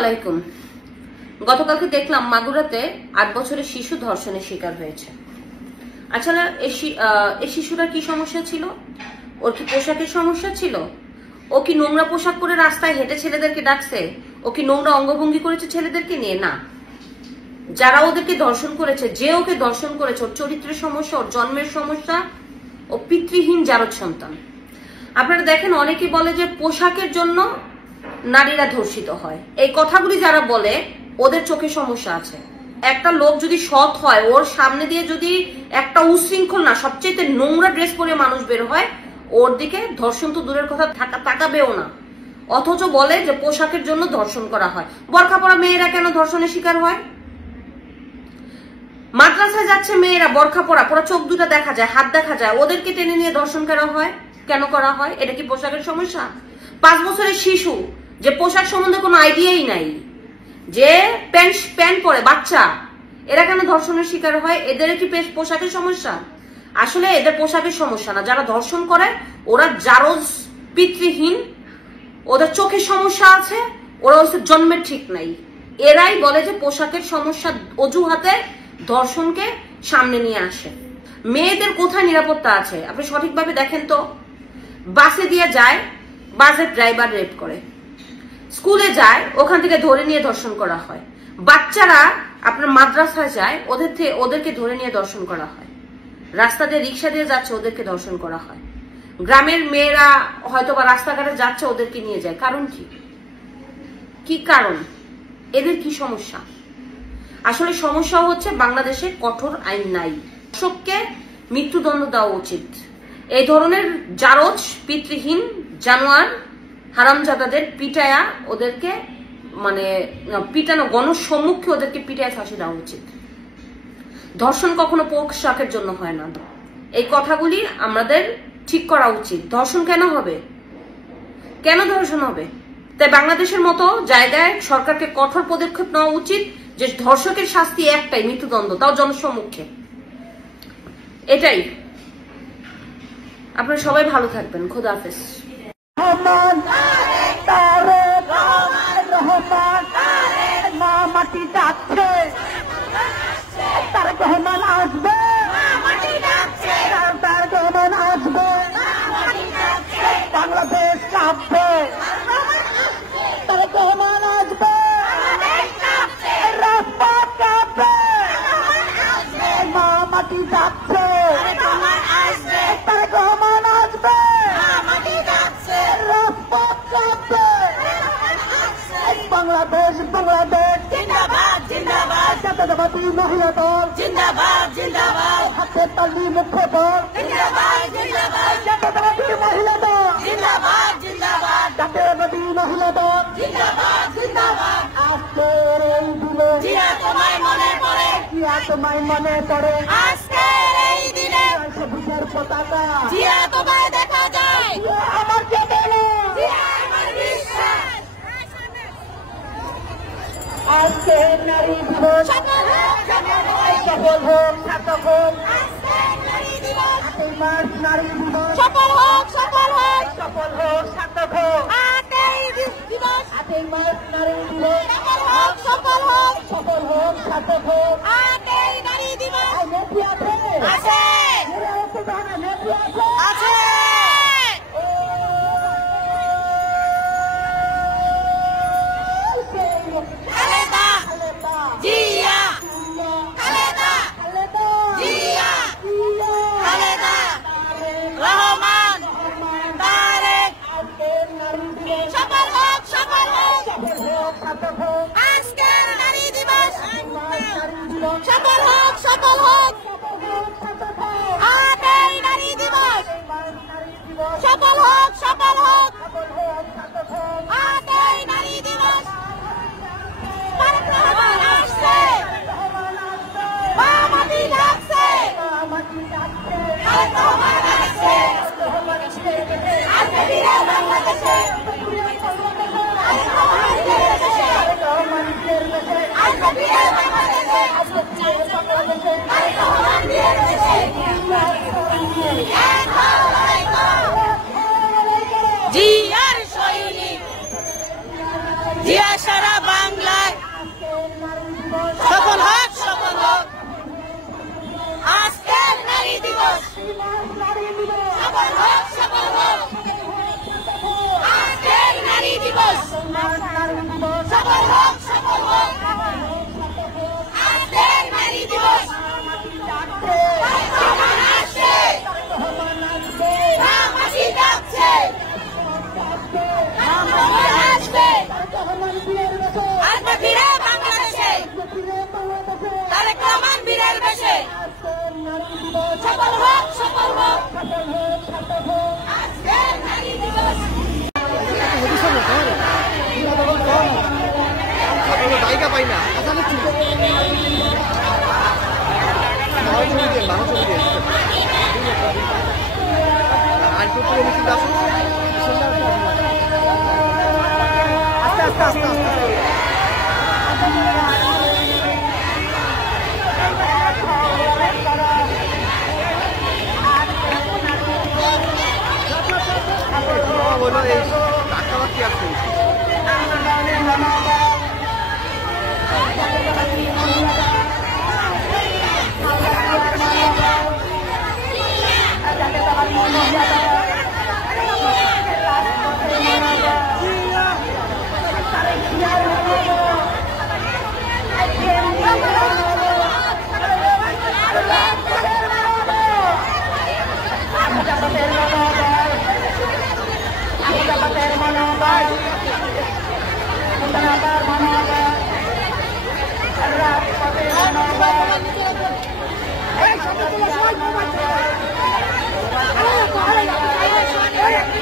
আলাইকুম। গতকালকে দেখলাম মাগুরাতে ৮ বছরের শিশু ধর্ষণের শিকার হয়েছে। আসলে এই শিশুটার কি সমস্যা ছিল? ওর কি পোশাকের সমস্যা ছিল? ও কি নোংরা পোশাক পরে রাস্তায় হেঁটে ছেলেদেরকে ডাকছে? ও কি নোংরা অঙ্গভঙ্গি করেছে ছেলেদেরকে নিয়ে? না, যারা ওদেরকে ধর্ষণ করেছে, যে ওকে ধর্ষণ করেছে, ওর চরিত্রের সমস্যা, ওর জন্মের সমস্যা, ও পিতৃহীন জারজ সন্তান। আপনারা দেখেন অনেকে বলে যে পোশাকের জন্য নারীরা ধর্ষিত হয়। এই কথাগুলি যারা বলে ওদের চোখে সমস্যা আছে। একটা লোক যদি সৎ হয়, ওর সামনে দিয়ে যদি একটা উশৃঙ্খল না সবচেয়ে নোংরা ড্রেস পরে মানুষ বের হয়, ওর দিকে ধর্ষণ তো দূরের কথা তাকাবেও না। অথচ বলে যে পোশাকের জন্য ধর্ষণ করা হয়। বোরকা পরা মেয়েরা কেন ধর্ষণের শিকার হয়? মাদ্রাসায় যাচ্ছে মেয়েরা বোরকা পরা, পুরো চোখ দুটো দেখা যায়, হাত দেখা যায়, ওদেরকে টেনে নিয়ে ধর্ষণ করা হয়। কেন করা হয়? এটা কি পোশাকের সমস্যা? 5 বছরের শিশু যে পোশাক সম্বন্ধে কোনো আইডিয়াই নাই, যে প্যান্ট পরে বাচ্চা, এরা কেন ধর্ষণের শিকার হয়? এদের কি পোশাকের সমস্যা? আসলে এদের পোশাকের সমস্যা না, যারা ধর্ষণ করে ওরা জারজ পিতৃহীন, ওদের চোখের সমস্যা আছে, ওরা হচ্ছে জন্মের ঠিক নাই। এরাই বলে যে পোশাকের সমস্যা অজুহাতে ধর্ষণকে সামনে নিয়ে আসে। মেয়েদের কোথায় নিরাপত্তা আছে? আপনি সঠিকভাবে দেখেন তো। বাসে দিয়ে যায়, বাসের ড্রাইভার রেপ করে। স্কুলে যায়, ওখান থেকে ধরে নিয়ে ধর্ষণ করা হয়। বাচ্চারা আপনার মাদ্রাসায় যায়, ওদেরকে ধরে নিয়ে ধর্ষণ করা হয়। রাস্তা দিয়ে রিক্সা দিয়ে যাচ্ছে, ওদেরকে ধর্ষণ করা হয়। গ্রামের মেয়েরা হয়তো বা রাস্তাঘাটে যাচ্ছে, ওদেরকে নিয়ে যায়। কারণ কি কারণ? এদের কি সমস্যা? আসলে সমস্যা হচ্ছে বাংলাদেশে কঠোর আইন নাই। ধর্ষককে মৃত্যুদণ্ড দেওয়া উচিত। এই ধরনের জারজ পিতৃহীন জানোয়ার হারামজাদাদের পিটায়া, ওদেরকে পিটানো, গণসম্মুখে ওদেরকে পিটায় ফাঁসি দেওয়া উচিত। ধর্ষণ কখনো পোশাকের জন্য হয় না। এই কথাগুলি আমাদের ঠিক করা উচিত। ধর্ষণ কেন হবে? কেন ধর্ষণ হবে? তাই বাংলাদেশের মতো জায়গায় সরকারকে কঠোর পদক্ষেপ নেওয়া উচিত, যে ধর্ষকের শাস্তি একটাই, মৃত্যুদণ্ড, তাও জনসম্মুখে। এটাই। আপনারা সবাই ভালো থাকবেন। খোদা হাফেজ। মাটি যাচ্ছে, তারেক রহমান আসবে, তারেক রহমান আসবে, বাংলাদেশ কাঁপবে, তারেক রহমান আসবে, রাজপথ কাঁপবে, মা মাটি যাচ্ছে, তারেক রহমান আসবে, রাজপথ কাঁপবে, বাংলাদেশ বাংলাদেশ জিন্দাবাদ জিন্দাবাদ, জাতীয়তাবাদী মহিলা দল জিন্দাবাদ জিন্দাবাদ, হাতের তালি মুখ্য দল জিন্দাবাদ জিন্দাবাদ, জাতীয়তাবাদী মহিলা দল জিন্দাবাদ জিন্দাবাদ, জাতীয়তাবাদী মহিলা দল জিন্দাবাদ জিন্দাবাদ। আজকের এই দিনে জিয়া তোমায় মনে পড়ে, জিয়া তোমায় মনে পড়ে, আজকের এই দিনে সবুজের পতাকা, জিয়া তোমায় দেখা যায়, আমার চেতনা, আমার বিশ্বাস। আজকে নারী দিবস সফল হোক, সার্থক হোক। 8ই মার্চ নারী দিবস সফল হোক, সফল হোক, সফল হোক, সার্থক হোক। 8ই মার্চ নারী দিবস সফল হোক, সফল হোক, সফল হোক, সার্থক হোক। 8ই নারী দিবস নেত্রী আছে, আছে, নেত্রী আছে, আছে। আজকের নারী দিবস সফল হোক, সফল হোক, 8ই নারী দিবস সফল হোক, সফল হোক, 8ই নারী দিবস। তারেক রহমান আসছে, মা মাটি ডাকছে, তারেক রহমান আসছে, আসবে ফিরে বাংলাদেশে, তারেক রহমান ফিরে এসেছে, আসবে ফিরে বাংলাদেশে, তারেক রহমান ফিরে এসেছে। জিয়ার সৈনিক, জিয়া সারা বাংলা। Hey,